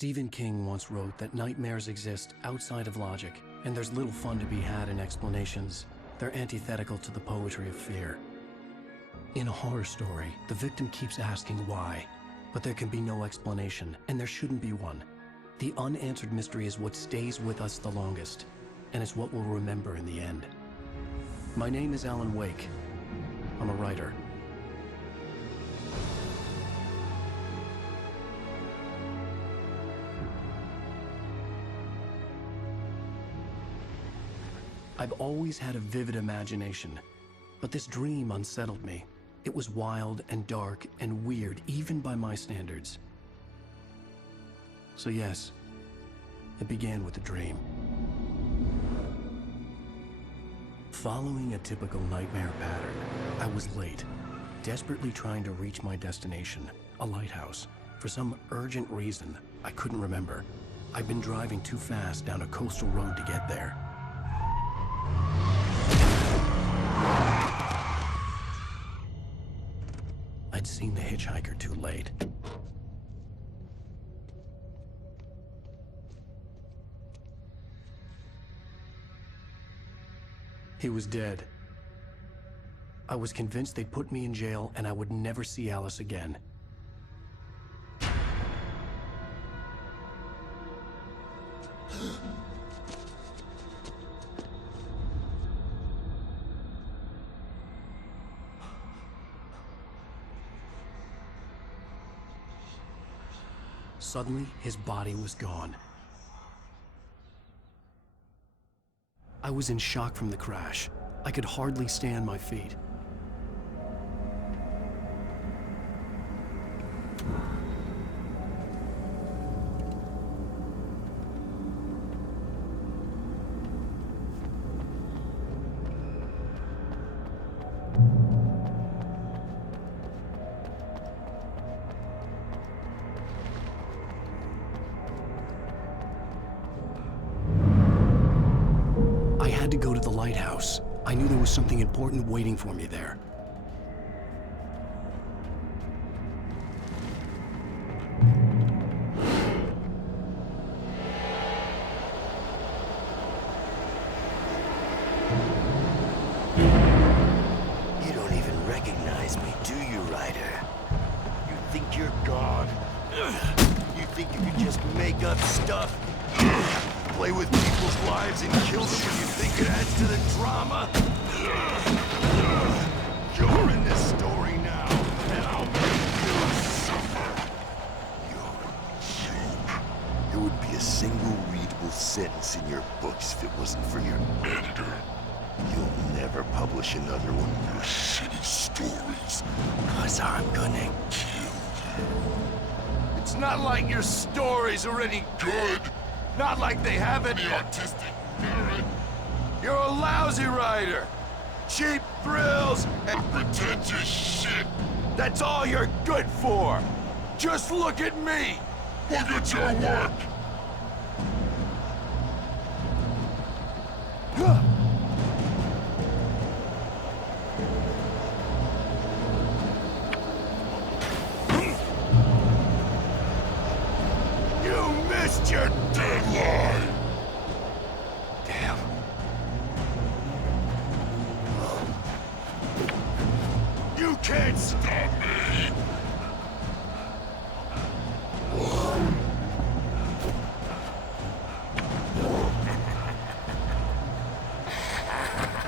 Stephen King once wrote that nightmares exist outside of logic, and there's little fun to be had in explanations. They're antithetical to the poetry of fear. In a horror story, the victim keeps asking why, but there can be no explanation, and there shouldn't be one. The unanswered mystery is what stays with us the longest, and it's what we'll remember in the end. My name is Alan Wake. I'm a writer. I've always had a vivid imagination, but this dream unsettled me. It was wild and dark and weird, even by my standards. So yes, it began with a dream. Following a typical nightmare pattern, I was late, desperately trying to reach my destination, a lighthouse. For some urgent reason, I couldn't remember. I'd been driving too fast down a coastal road to get there. I'd seen the hitchhiker too late. He was dead. I was convinced they'd put me in jail and I would never see Alice again. Suddenly, his body was gone. I was in shock from the crash. I could hardly stay on my feet. I had to go to the lighthouse. I knew there was something important waiting for me there. You don't even recognize me, do you, Ryder? You think you're God? You think you can just make up stuff? Play with people's lives and kill them when you think it adds to the drama? You're in this story now, and I'll make you suffer. You're a joke. There would be a single readable sentence in your books if it wasn't for your editor. You'll never publish another one of your shitty stories, 'cause I'm gonna kill you. It's not like your stories are any good. Not like they haven't the artistic merit. You're a lousy writer. Cheap thrills and pretentious shit. That's all you're good for. Just look at me. Look at your work. You missed your deadline. Damn. You can't stop me.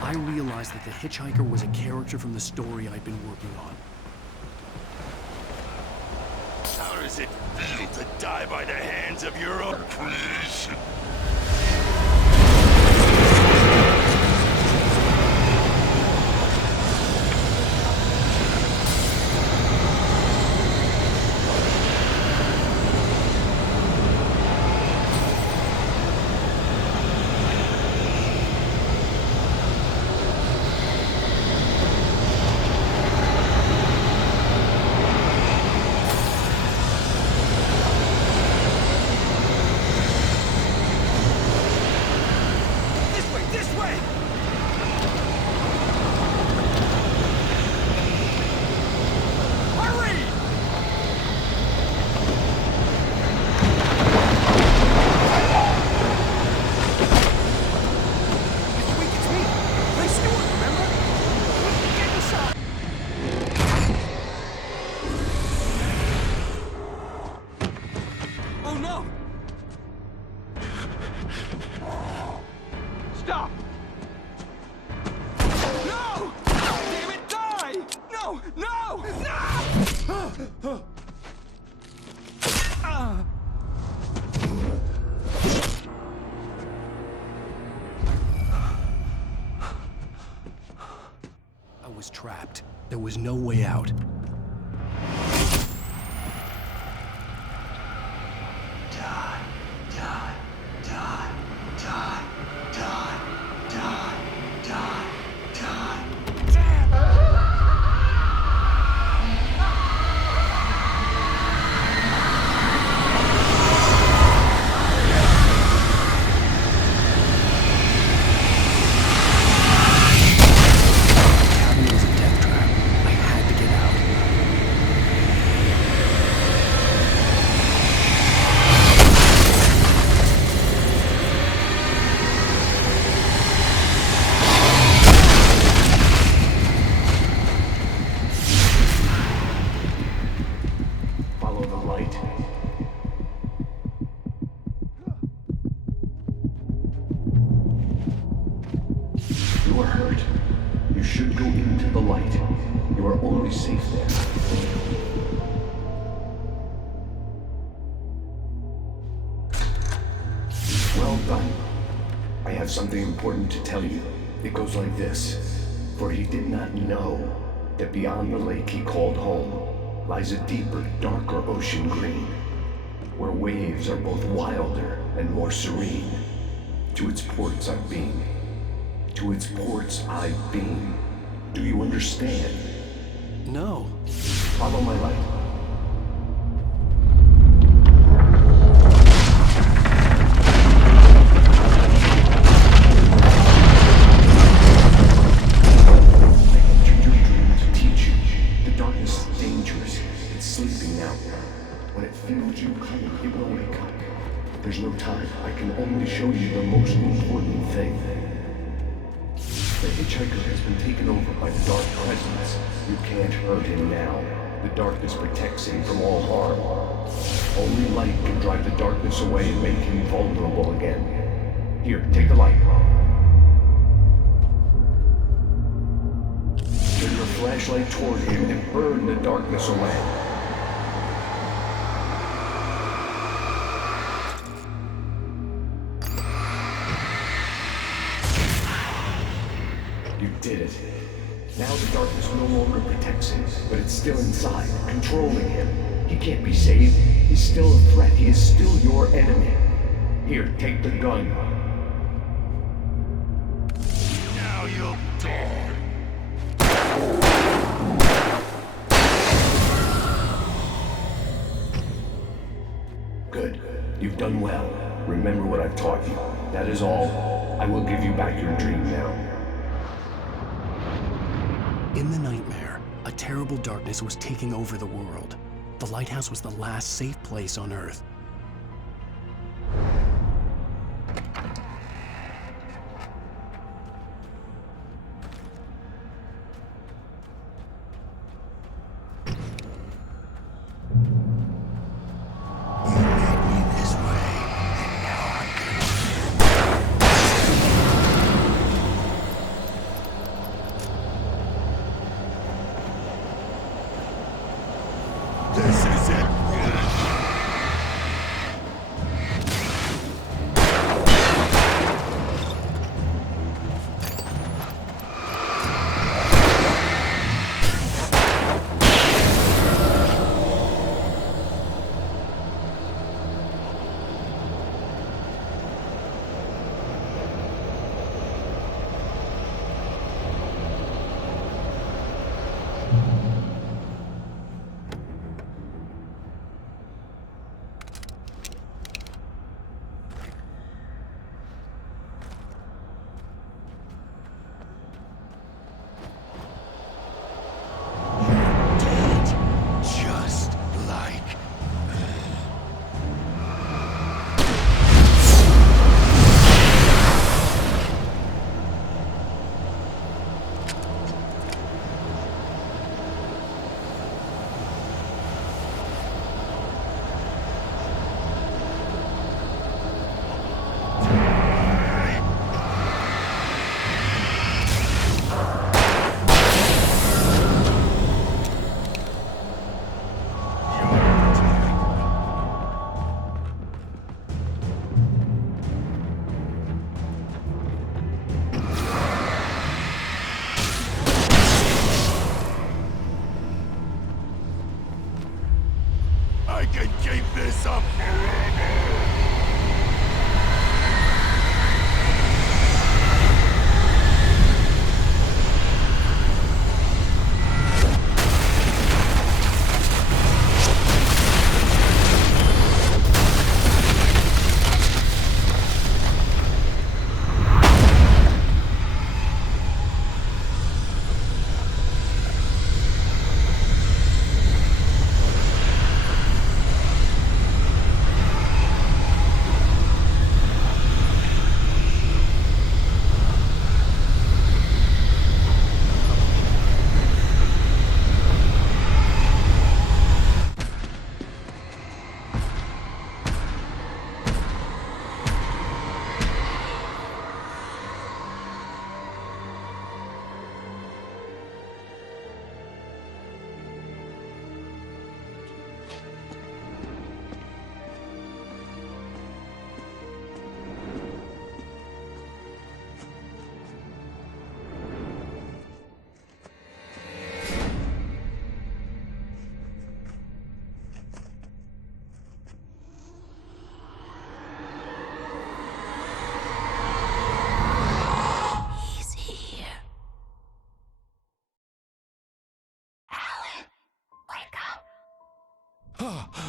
I realized that the hitchhiker was a character from the story I'd been working on. How does it feel to die by the hands of your own creation? Oh no! Stop! No! Damn it, die! No! No! No! I was trapped. There was no way out. Die, die, die, die, die, die, die, die. The cabin was a death trap. I had to get out. Follow the light. You are hurt. You should go into the light. You are only safe there. Well done. I have something important to tell you. It goes like this. For he did not know that beyond the lake he called home lies a deeper, darker ocean green, where waves are both wilder and more serene. To its ports I've been. To its ports I've been. Do you understand? No. Follow my light. I entered your dream to teach you. The darkness is dangerous. It's sleeping now. When it feels you coming, it will wake up. There's no time. I can only show you the most important thing. The hitchhiker has been taken over by the dark presence. You can't hurt him now. The darkness protects him from all harm. Only light can drive the darkness away and make him vulnerable again. Here, take the light. Turn your flashlight toward him and burn the darkness away. You did it. Now the darkness no longer protects him, but it's still inside, controlling him. He can't be saved. He's still a threat. He is still your enemy. Here, take the gun. Now you'll die. Good. You've done well. Remember what I've taught you. That is all. I will give you back your dream now. In the nightmare, a terrible darkness was taking over the world. The lighthouse was the last safe place on Earth. This is it.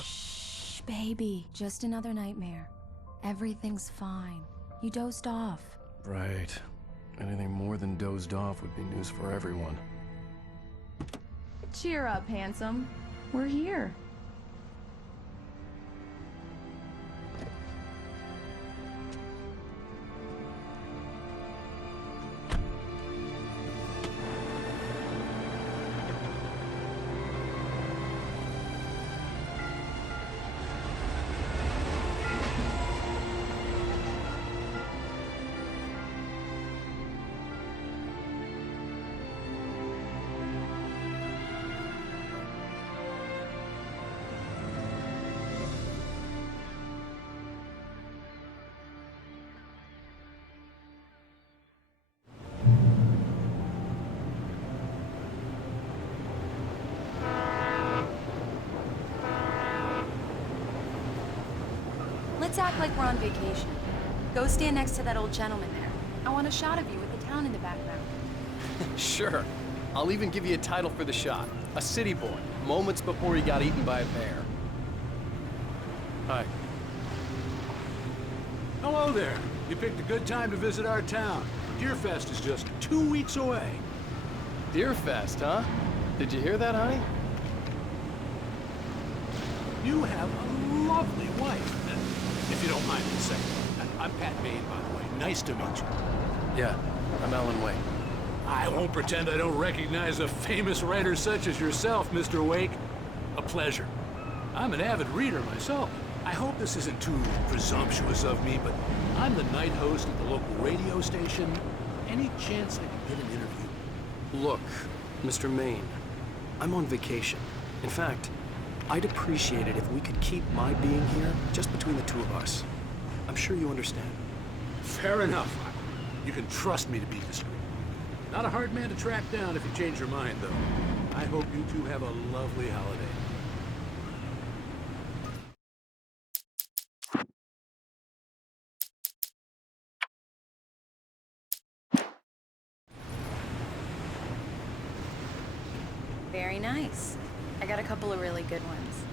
Shh, baby. Just another nightmare. Everything's fine. You dozed off. Right. Anything more than dozed off would be news for everyone. Cheer up, handsome. We're here. Let's act like we're on vacation. Go stand next to that old gentleman there. I want a shot of you with the town in the background. Sure. I'll even give you a title for the shot. A city boy, moments before he got eaten by a bear. Hi. Hello there. You picked a good time to visit our town. Deerfest is just 2 weeks away. Deerfest, huh? Did you hear that, honey? You have a lovely wife. If you don't mind me saying. I'm Pat Bain, by the way. Nice to meet you. Yeah, I'm Alan Wake. I won't pretend I don't recognize a famous writer such as yourself, Mr. Wake. A pleasure. I'm an avid reader myself. I hope this isn't too presumptuous of me, but I'm the night host at the local radio station. Any chance I could get an interview? Look, Mr. Maine, I'm on vacation. In fact, I'd appreciate it if we could keep my being here just between the two of us. I'm sure you understand. Fair enough. You can trust me to be discreet. Not a hard man to track down if you change your mind, though. I hope you two have a lovely holiday. Very nice. I got a couple of really good ones.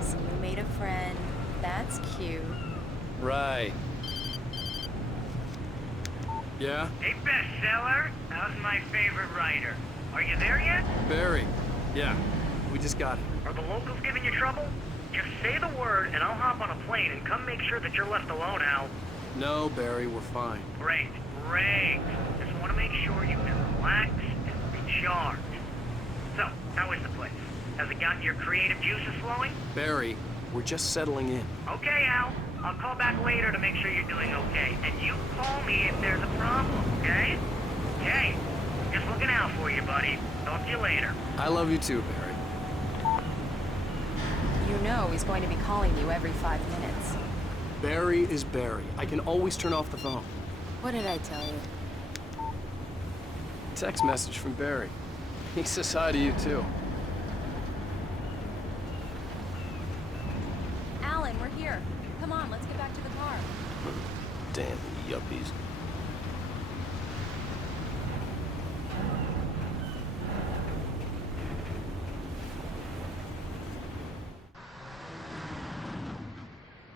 So you made a friend. That's cute. Right. Yeah? Hey, bestseller. How's my favorite writer? Are you there yet? Barry. Yeah, we just got here. Are the locals giving you trouble? Just say the word and I'll hop on a plane and come make sure that you're left alone, Al. No, Barry, we're fine. Great, great. Just want to make sure you can relax and recharge. So, how is the place? Has it gotten your creative juices flowing? Barry, we're just settling in. Okay, Al. I'll call back later to make sure you're doing okay. And you call me if there's a problem, okay? Okay. Just looking out for you, buddy. Talk to you later. I love you too, Barry. You know he's going to be calling you every 5 minutes. Barry is Barry. I can always turn off the phone. What did I tell you? Text message from Barry. He says hi to you too. Alan, we're here. Damn yuppies.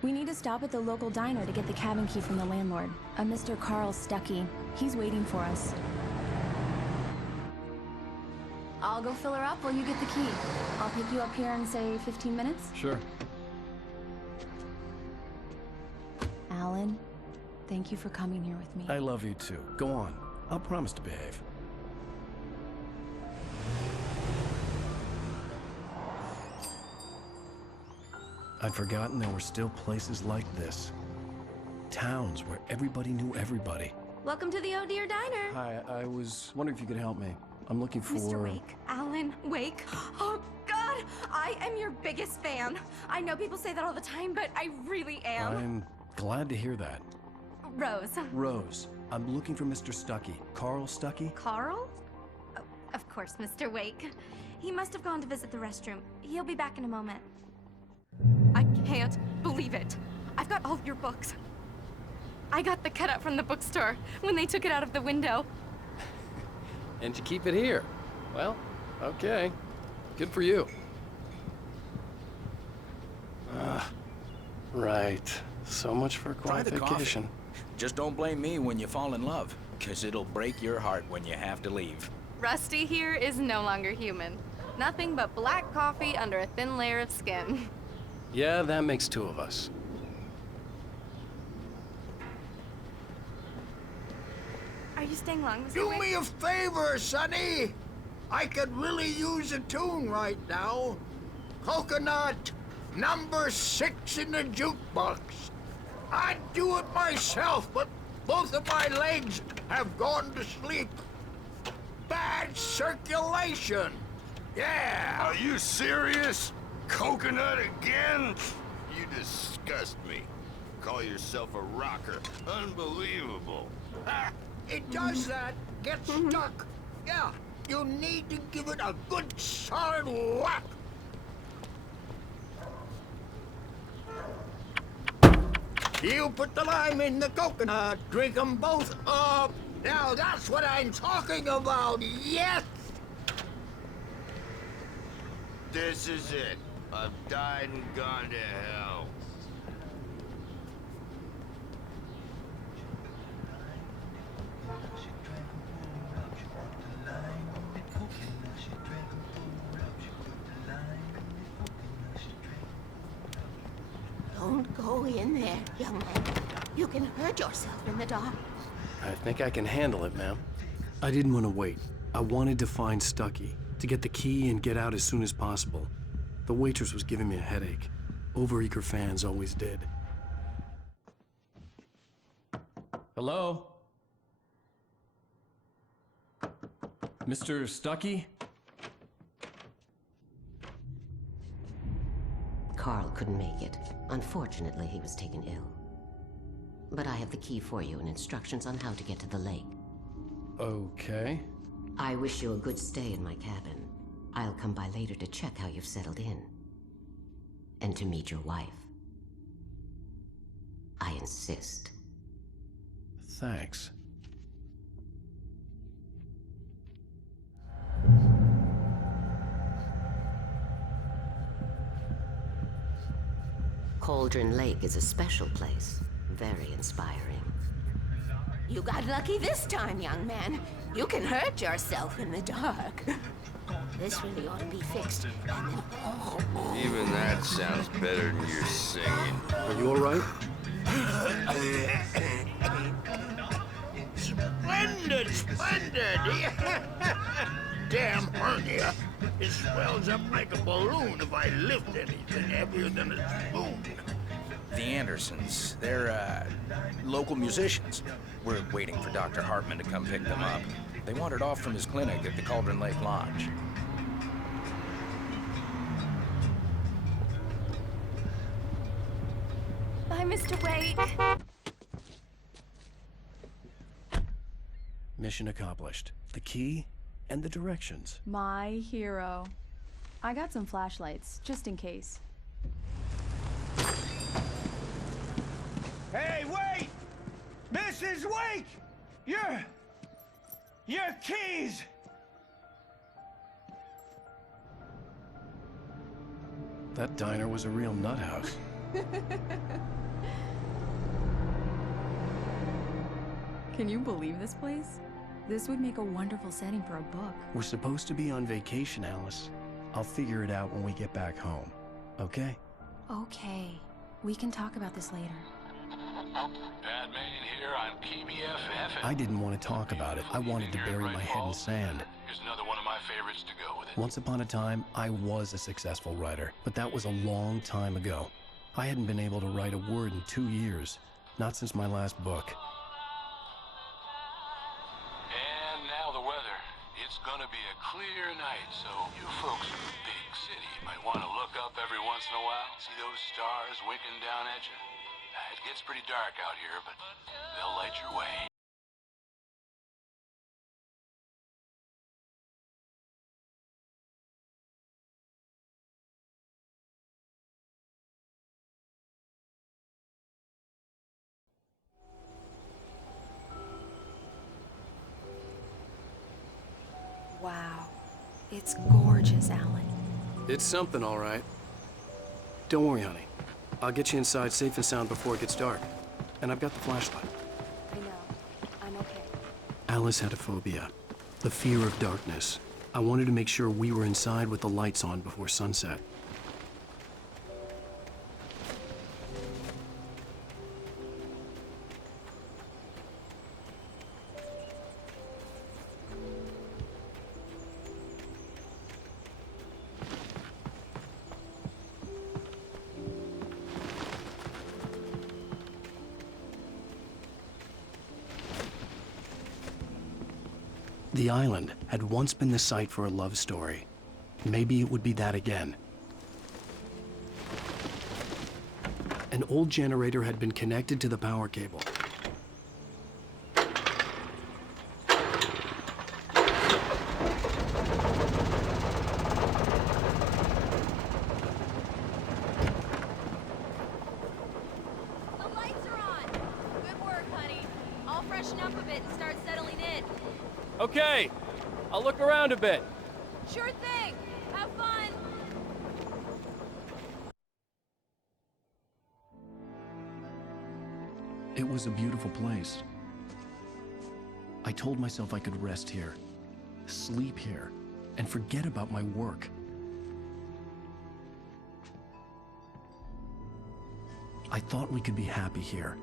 We need to stop at the local diner to get the cabin key from the landlord, a Mr. Carl Stuckey. He's waiting for us. I'll go fill her up while you get the key. I'll pick you up here in, say, 15 minutes? Sure. Alan, thank you for coming here with me. I love you too. Go on. I'll promise to behave. I'd forgotten there were still places like this. Towns where everybody knew everybody. Welcome to the Oh Dear Diner. Hi, I was wondering if you could help me. I'm looking for... Mr. Wake, Alan Wake. Oh, God, I am your biggest fan. I know people say that all the time, but I really am. I'm glad to hear that. Rose. Rose, I'm looking for Mr. Stuckey. Carl Stuckey? Carl? Oh, of course, Mr. Wake. He must have gone to visit the restroom. He'll be back in a moment. I can't believe it. I've got all your books. I got the cutout from the bookstore when they took it out of the window. And to keep it here. Well, okay. Good for you. Right. So much for a Try quiet the vacation. coffee. Just don't blame me when you fall in love, because it'll break your heart when you have to leave. Rusty here is no longer human. Nothing but black coffee under a thin layer of skin. Yeah, that makes two of us. Are you staying long, Mr. Do Wake? me a favor, Sonny. I could really use a tune right now. Coconut, number 6 in the jukebox. I'd do it myself, but both of my legs have gone to sleep. Bad circulation. Yeah. Are you serious? Coconut again? You disgust me. Call yourself a rocker. Unbelievable. Ha! It does that. Get stuck. Yeah, you need to give it a good solid whack. You put the lime in the coconut, drink them both up. Now that's what I'm talking about, yes! This is it. I've died and gone to hell. Don't go in there, young man. You can hurt yourself in the dark. I think I can handle it, ma'am. I didn't want to wait. I wanted to find Stuckey, to get the key and get out as soon as possible. The waitress was giving me a headache. Overeager fans always did. Hello? Mr. Stuckey? Carl couldn't make it. Unfortunately, he was taken ill. But I have the key for you and instructions on how to get to the lake. Okay. I wish you a good stay in my cabin. I'll come by later to check how you've settled in. And to meet your wife. I insist. Thanks. Cauldron Lake is a special place. Very inspiring. You got lucky this time, young man. You can hurt yourself in the dark. This really ought to be fixed. And then, Even that sounds better than your singing. Are you all right? Splendid, splendid! Damn hernia. It swells up like a balloon if I lift anything heavier than a spoon. The Andersons, they're, local musicians. We're waiting for Dr. Hartman to come pick them up. They wandered off from his clinic at the Cauldron Lake Lodge. Bye, Mr. Wake. Mission accomplished. The key and the directions. My hero. I got some flashlights, just in case. Hey, wait! Your keys! That diner was a real nut house. Can you believe this place? This would make a wonderful setting for a book. We're supposed to be on vacation, Alice. I'll figure it out when we get back home, okay? Okay. We can talk about this later. Batman here on PBFF. I didn't want to talk about it. I wanted to bury my head in sand. Here's another one of my favorites to go with it. Once upon a time, I was a successful writer, but that was a long time ago. I hadn't been able to write a word in 2 years, not since my last book. And now the weather. It's gonna be a clear night, so you folks in the big city might want to look up every once in a while. See those stars winking down at you? It gets pretty dark out here, but they'll light your way. Wow. It's gorgeous, Alan. It's something, all right. Don't worry, honey. I'll get you inside safe and sound before it gets dark. And I've got the flashlight. I know. I'm okay. Alice had a phobia. The fear of darkness. I wanted to make sure we were inside with the lights on before sunset. The island had once been the site for a love story. Maybe it would be that again. An old generator had been connected to the power cable. The lights are on! Good work, honey. I'll freshen up a bit and start settling in. Okay, I'll look around a bit. Sure thing! Have fun! It was a beautiful place. I told myself I could rest here, sleep here, and forget about my work. I thought we could be happy here.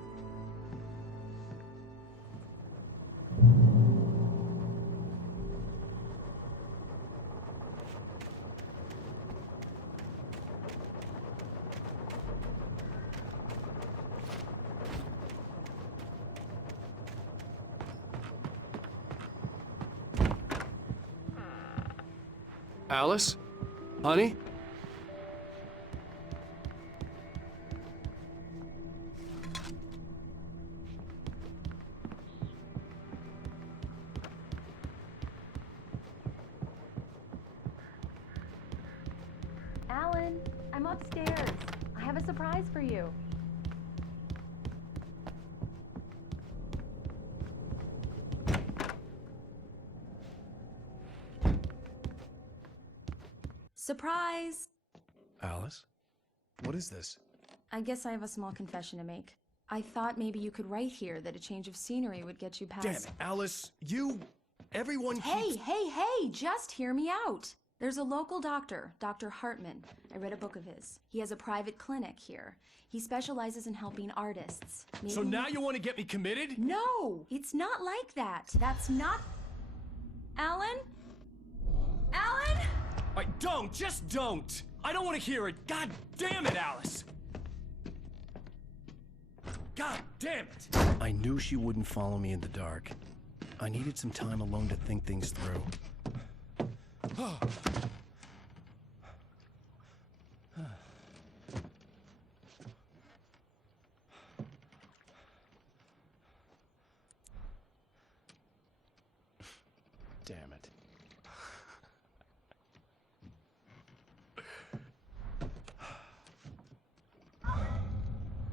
Alice? Honey? Alan, I'm upstairs. I have a surprise for you. Surprise! Alice? What is this? I guess I have a small confession to make. I thought maybe you could write here that a change of scenery would get you past... Damn it, Alice! Everyone keeps... Hey, just hear me out! There's a local doctor, Dr. Hartman. I read a book of his. He has a private clinic here. He specializes in helping artists. So now you want to get me committed? No! It's not like that. That's not... Alan? Alan? Just don't! I don't want to hear it! God damn it, Alice! God damn it! I knew she wouldn't follow me in the dark. I needed some time alone to think things through. Damn it.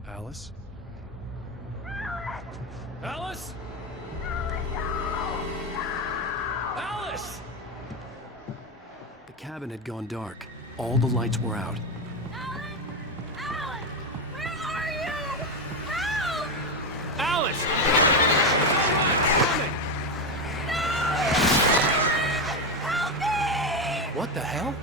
Alice? Alice? Alice! The cabin had gone dark. All the lights were out. Alice! What the hell?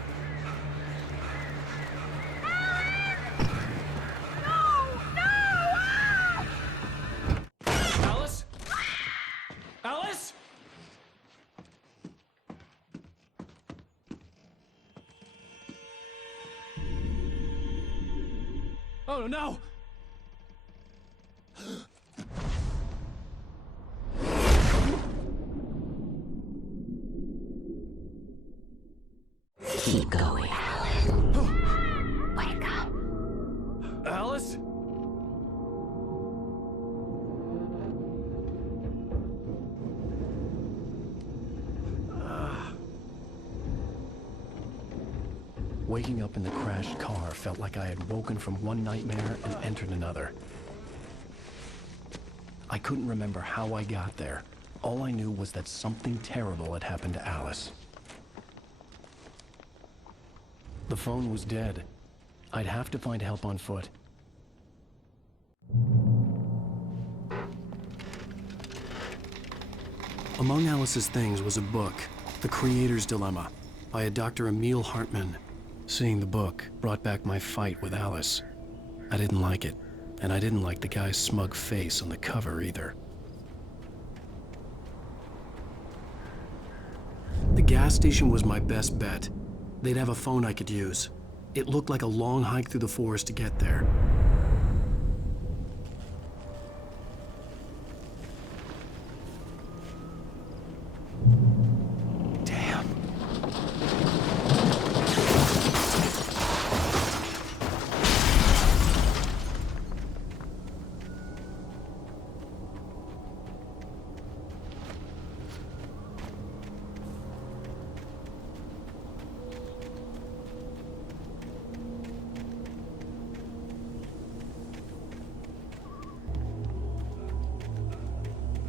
Alice? Alice? Oh no! Keep going. Wake up. Alice? Waking up in the crashed car felt like I had woken from one nightmare and entered another. I couldn't remember how I got there. All I knew was that something terrible had happened to Alice. The phone was dead. I'd have to find help on foot. Among Alice's things was a book, The Creator's Dilemma, by a Dr. Emil Hartmann. Seeing the book brought back my fight with Alice. I didn't like it, and I didn't like the guy's smug face on the cover either. The gas station was my best bet. They'd have a phone I could use. It looked like a long hike through the forest to get there. Damn.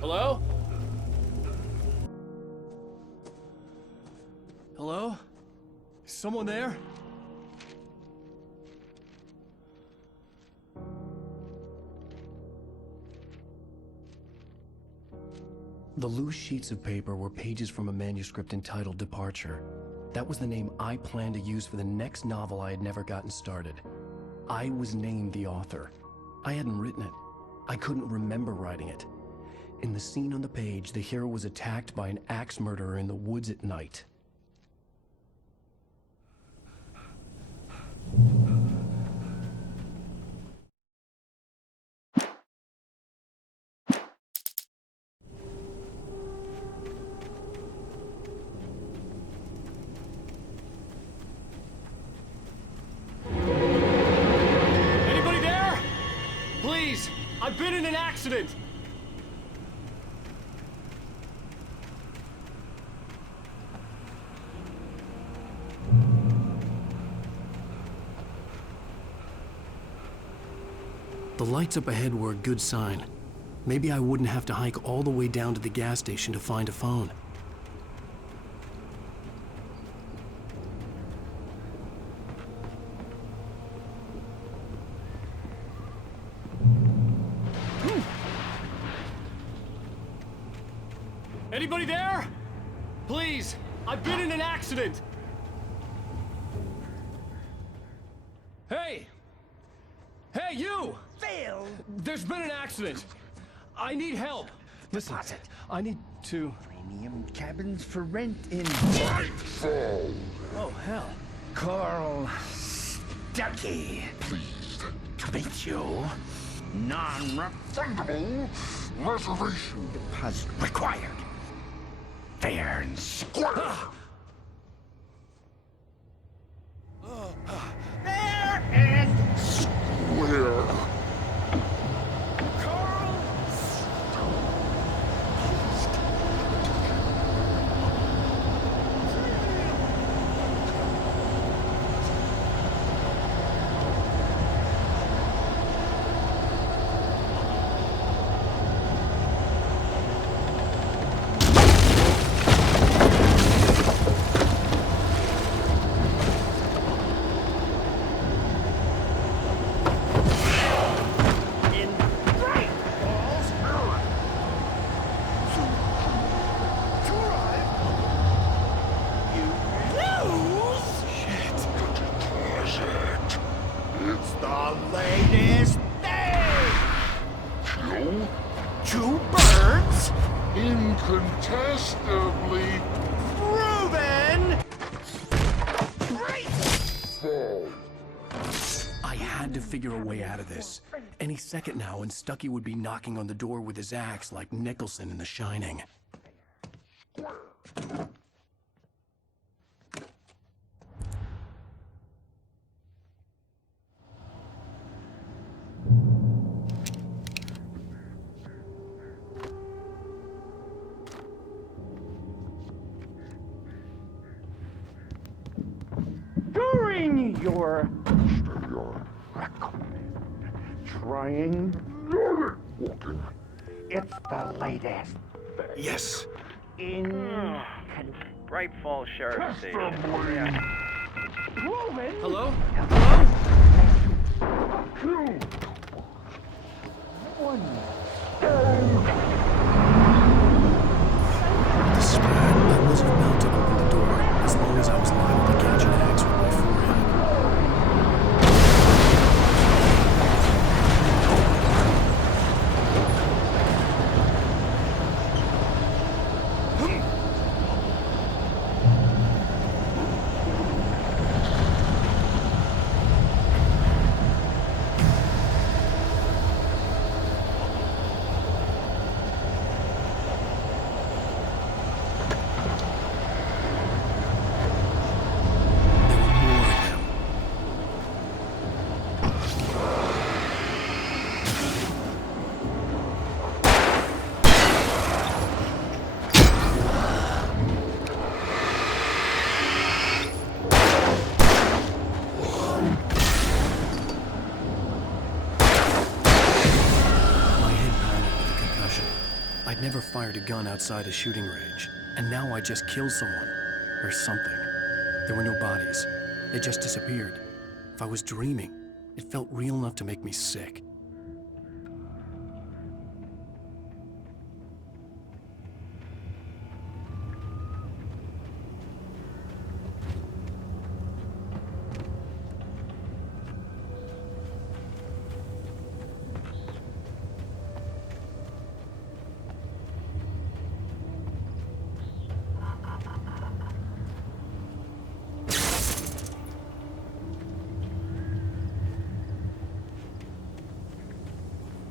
Hello? Hello? Is someone there? The loose sheets of paper were pages from a manuscript entitled Departure. That was the name I planned to use for the next novel I had never gotten started. I was named the author. I hadn't written it. I couldn't remember writing it. In the scene on the page, the hero was attacked by an axe murderer in the woods at night. Anybody there? Please, I've been in an accident. The lights up ahead were a good sign. Maybe I wouldn't have to hike all the way down to the gas station to find a phone. Anybody there? Please, I've been in an accident. Hey! Hey, you! Phil! There's been an accident. I need help. Listen, I need to... Premium cabins for rent in... Nightfall! Oh, hell. Carl Stuckey. Pleased To meet you. Non-refundable reservation deposit required. Fair and square. Fair and square. incontestably Ruben! I had to figure a way out of this. Any second now, and Stucky would be knocking on the door with his axe like Nicholson in The Shining. During your trying walking, it's the latest Yes. in Bright Falls Sheriff Station. Ruben. Hello? Two. One. This is bad. I wasn't about to open the door, as long as I was liable to catch an axe with my forehead. I'd never fired a gun outside a shooting range, and now I just killed someone. Or something. There were no bodies. They just disappeared. If I was dreaming, it felt real enough to make me sick.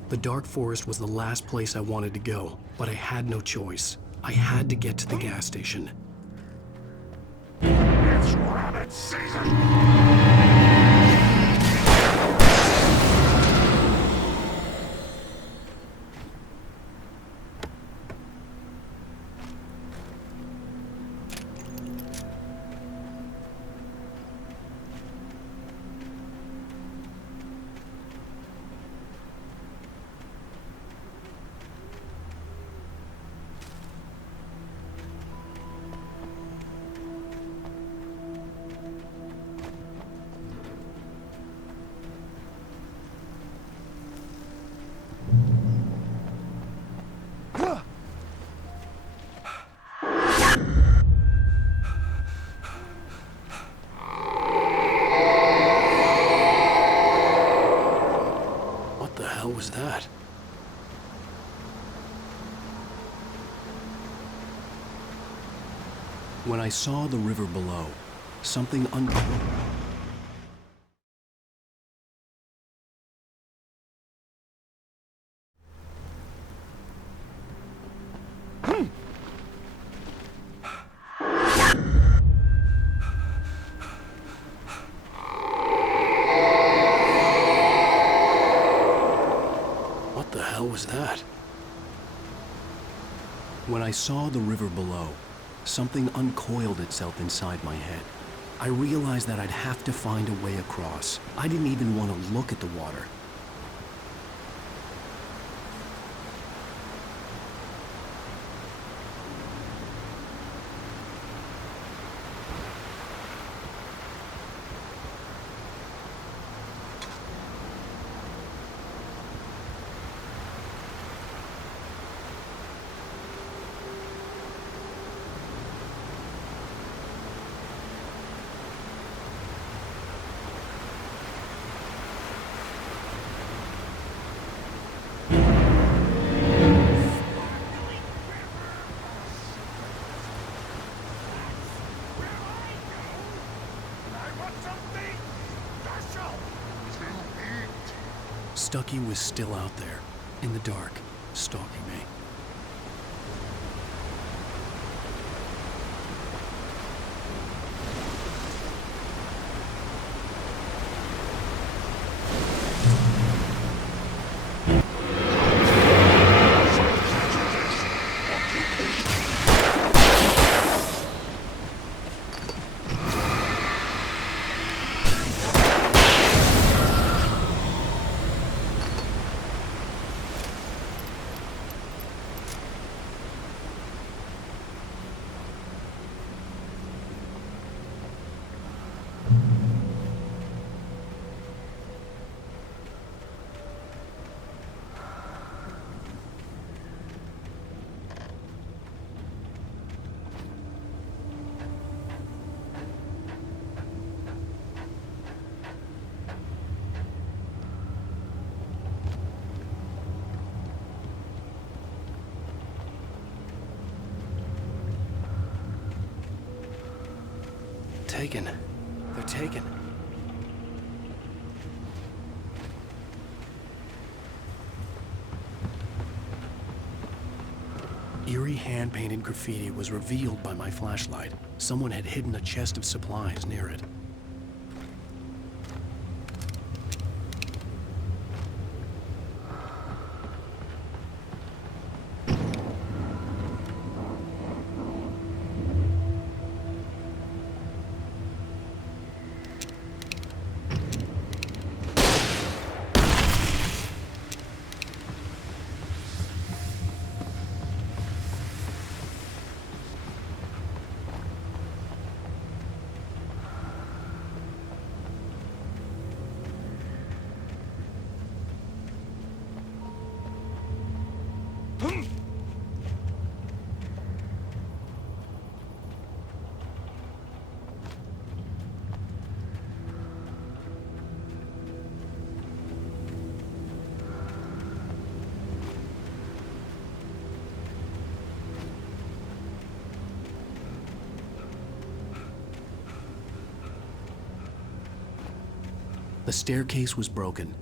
The dark forest was the last place I wanted to go, but I had no choice. I had to get to the gas station. It's rabbit season! Was that? When I saw the river below, something What the hell was that? When I saw the river below, something uncoiled itself inside my head. I realized that I'd have to find a way across. I didn't even want to look at the water. Stucky was still out there, in the dark, stalking me. Taken. They're taken. Eerie hand-painted graffiti was revealed by my flashlight. Someone had hidden a chest of supplies near it. The staircase was broken.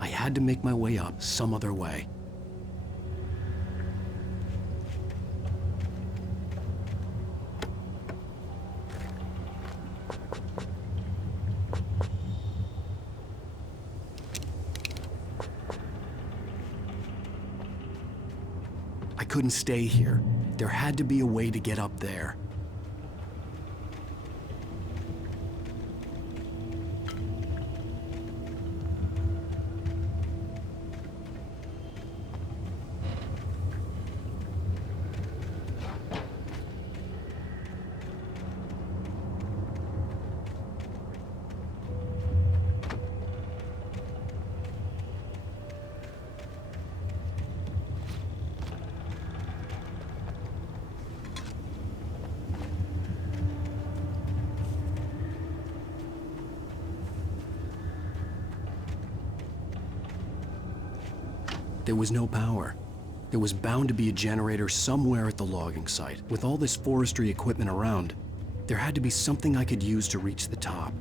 I had to make my way up some other way. I couldn't stay here. There had to be a way to get up there. There was no power. There was bound to be a generator somewhere at the logging site. With all this forestry equipment around, there had to be something I could use to reach the top.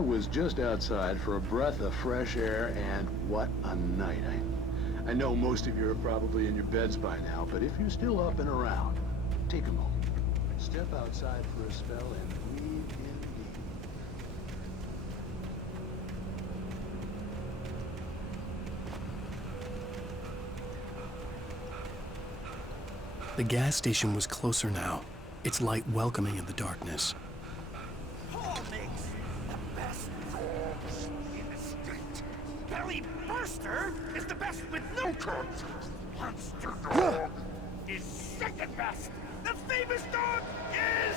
I was just outside for a breath of fresh air, and what a night. I know most of you are probably in your beds by now, but if you're still up and around, take a moment. Step outside for a spell and breathe in deep. The gas station was closer now, its light welcoming in the darkness. Paul makes the best dogs in the street. Belly Burster is the best with no cuts. Monster Dog is second best. The famous dog is...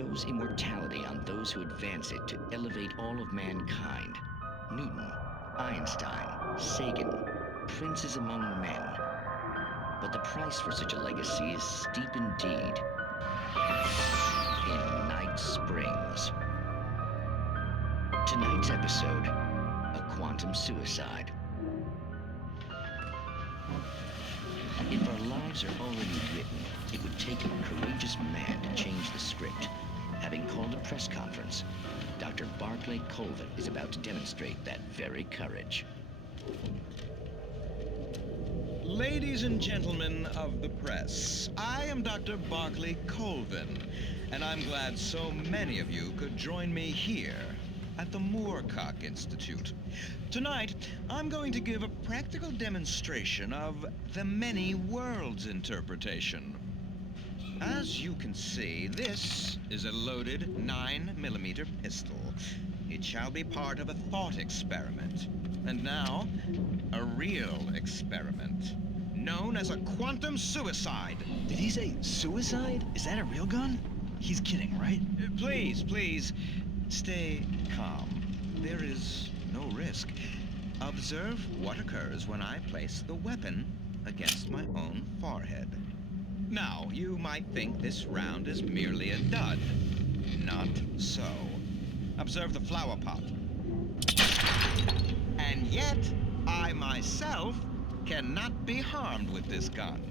bestows immortality on those who advance it to elevate all of mankind. Newton, Einstein, Sagan, princes among men. But the price for such a legacy is steep indeed. In Night Springs. Tonight's episode, a quantum suicide. If our lives are already written, it would take a courageous man to change the script. Having called a press conference, Dr. Barclay Colvin is about to demonstrate that very courage. Ladies and gentlemen of the press, I am Dr. Barclay Colvin, and I'm glad so many of you could join me here at the Moorcock Institute. Tonight, I'm going to give a practical demonstration of the many worlds interpretation. As you can see, this is a loaded 9mm pistol. It shall be part of a thought experiment. And now, a real experiment, known as a quantum suicide. Did he say suicide? Is that a real gun? He's kidding, right? Please, stay calm. There is no risk. Observe what occurs when I place the weapon against my own forehead. Now, you might think this round is merely a dud. Not so. Observe the flower pot. And yet, I myself cannot be harmed with this gun.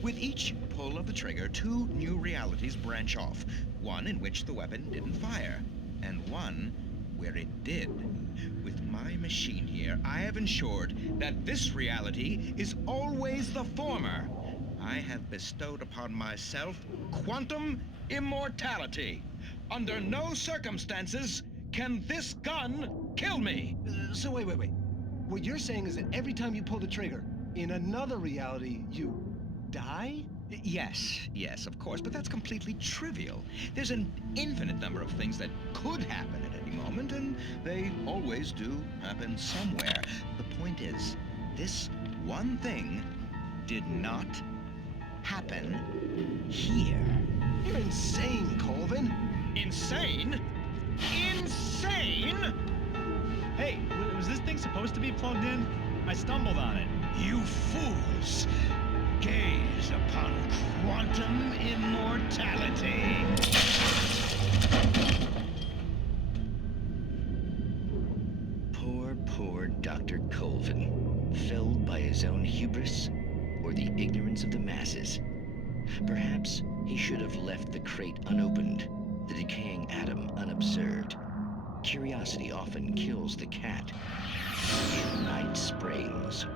With each pull of the trigger, two new realities branch off. One in which the weapon didn't fire, and one where it did. With my machine here, I have ensured that this reality is always the former. I have bestowed upon myself quantum immortality. Under no circumstances can this gun kill me. So wait. What you're saying is that every time you pull the trigger, in another reality, you die? Yes, of course, but that's completely trivial. There's an infinite number of things that could happen at any moment, and they always do happen somewhere. The point is, this one thing did not happen here. You're insane, Colvin. Insane? Insane? Hey, was this thing supposed to be plugged in? I stumbled on it. You fools! Gaze upon quantum immortality. Poor Dr. Colvin, felled by his own hubris or the ignorance of the masses. Perhaps he should have left the crate unopened, the decaying atom unobserved. Curiosity often kills the cat. In Night Springs.